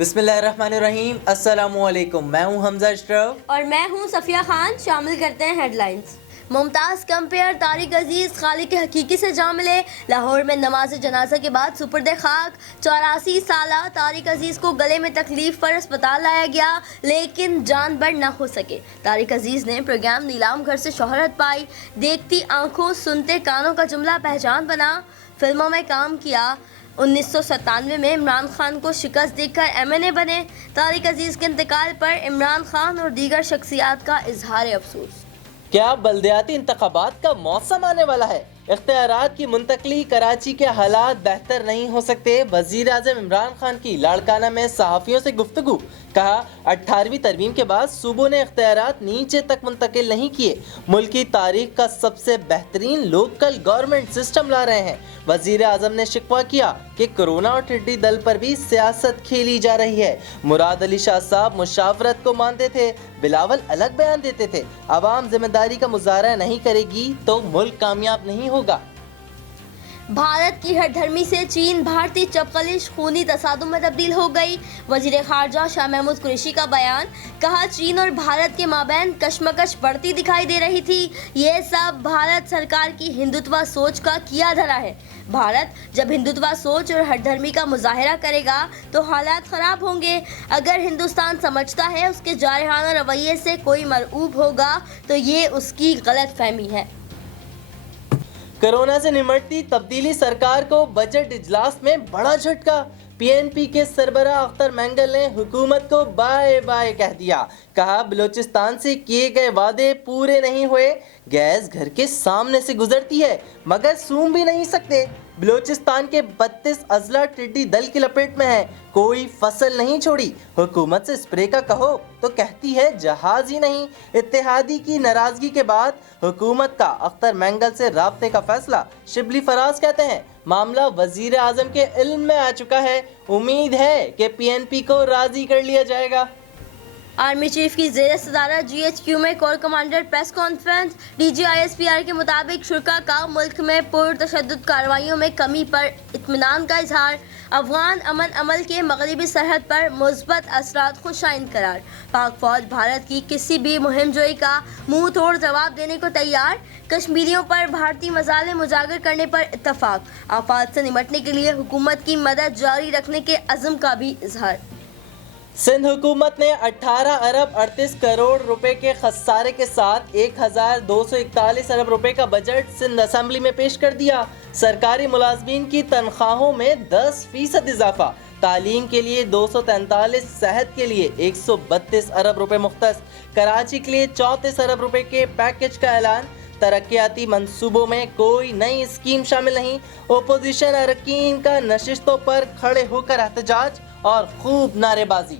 बिस्मिल्लाहिर्रहमानिर्रहीम, अस्सलामुअलैकुम। मैं हूं हमजा अशरफ और मैं हूं सफिया खान। शामिल करते हैं हेडलाइंस। मुमताज़ कंपेयर तारिक अजीज़ खालिक हकीकी से जा मिले। लाहौर में नमाज जनाजा के बाद सुपुर्द खाक 84 साला तारिक अजीज़ को गले में तकलीफ पर अस्पताल लाया गया, लेकिन जान बर न हो सके। तारिक अजीज़ ने प्रोग्राम नीलाम घर से शोहरत पाई। देखती आंखों सुनते कानों का जुमला पहचान बना। फिल्मों में काम किया। 1997 में इमरान खान को शिकस्त देकर MNA बने। तारिक अजीज़ के इंतकाल पर इमरान खान और दीगर शख्सियात का इजहार अफसोस। क्या बल्दियाती इंतखाबात का मौसम आने वाला है? इख्तियारात की मुंतकली, कराची के हालात बेहतर नहीं हो सकते। वजीर आज़म इमरान खान की लाड़काना में सहाफ़ियों से गुफ्तगू। कहा, 18वीं तरमीम के बाद सूबों ने इख्तियारात नीचे तक मुंतकिल नहीं किए। मुल्क की तारीख का सबसे बेहतरीन लोकल गवर्नमेंट सिस्टम ला रहे हैं। वजीर आज़म ने शिकवा किया कि कोरोना और टिड्डी दल पर भी सियासत खेली जा रही है। मुराद अली शाह साहब मुशावरत को मानते थे, बिलावल अलग बयान देते थे। अवाम जिम्मेदारी का मुजाहरा नहीं करेगी तो मुल्क कामयाब नहीं होगा। भारत की हरधर्मी से चीन भारतीय चपकलिश खूनी तसादुम में तब्दील हो गई। वजीर खारजा शाह महमूद कुरैशी का बयान। कहा, चीन और भारत के माबैन कशमकश बढ़ती दिखाई दे रही थी। ये सब भारत सरकार की हिंदुत्व सोच का किया धरा है। भारत जब हिंदुत्व सोच और हरधर्मी का मुजाहरा करेगा तो हालात खराब होंगे। अगर हिंदुस्तान समझता है उसके जारहाना रवैये से कोई मरऊब होगा तो ये उसकी गलत फहमी है। कोरोना से निमटती तब्दीली सरकार को बजट इजलास में बड़ा झटका। PNP के सरबराह अख्तर मैंगल ने हुकूमत को बाय बाय कह दिया। कहा, बलूचिस्तान से किए गए वादे पूरे नहीं हुए। गैस घर के सामने से गुजरती है मगर सूंघ भी नहीं सकते। बलूचिस्तान के 32 अजला टिड्डी दल की लपेट में है। कोई फसल नहीं छोड़ी। हुकूमत से स्प्रे का कहो तो कहती है जहाज ही नहीं। इत्तेहादी की नाराजगी के बाद हुकूमत का अख्तर मैंगल से राब्ते का फैसला। शिबली फराज कहते हैं, मामला वजीर आजम के इल्म में आ चुका है। उम्मीद है कि PNP को राजी कर लिया जाएगा। आर्मी चीफ की ज़ेर सदारत GHQ में core commander press conference. DGISPR के मुताबिक शुरा का मुल्क में पुरतशद्दुद कार्रवाइयों में कमी पर इत्मीनान का इजहार। अफगान अमन अमल के मगरबी सरहद पर मुस्बत असरात खुशाइन करार। पाक फौज भारत की किसी भी मुहिम जोई का मुंह तोड़ जवाब देने को तैयार। कश्मीरियों पर भारतीय मजालिम उजागर करने पर इत्तफाक। आफात से निपटने के लिए हुकूमत की मदद जारी रखने के अज़्म का भी इजहार। सिंध हुकूमत ने 18 अरब 38 करोड़ रुपए के खसारे के साथ 1241 अरब रुपए का बजट सिंध असेंबली में पेश कर दिया। सरकारी मुलाजमीन की तनख्वाहों में 10% इजाफा। तालीम के लिए 243, सेहत के लिए 132 अरब रुपए मुख्तस। कराची के लिए 34 अरब रुपए के पैकेज का ऐलान। तरक्याती मंसूबों में कोई नई स्कीम शामिल नहीं। ओपोजिशन अरकान का नशिस्तों पर खड़े होकर एहतजाज और खूब नारेबाजी।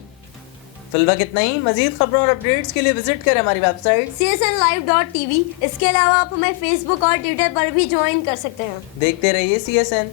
फिलहाल इतना ही। मजीद खबरों और अपडेट्स के लिए विजिट करें हमारी वेबसाइट csnlive.tv। इसके अलावा आप हमें फेसबुक और ट्विटर पर भी ज्वाइन कर सकते हैं। देखते रहिए CSN।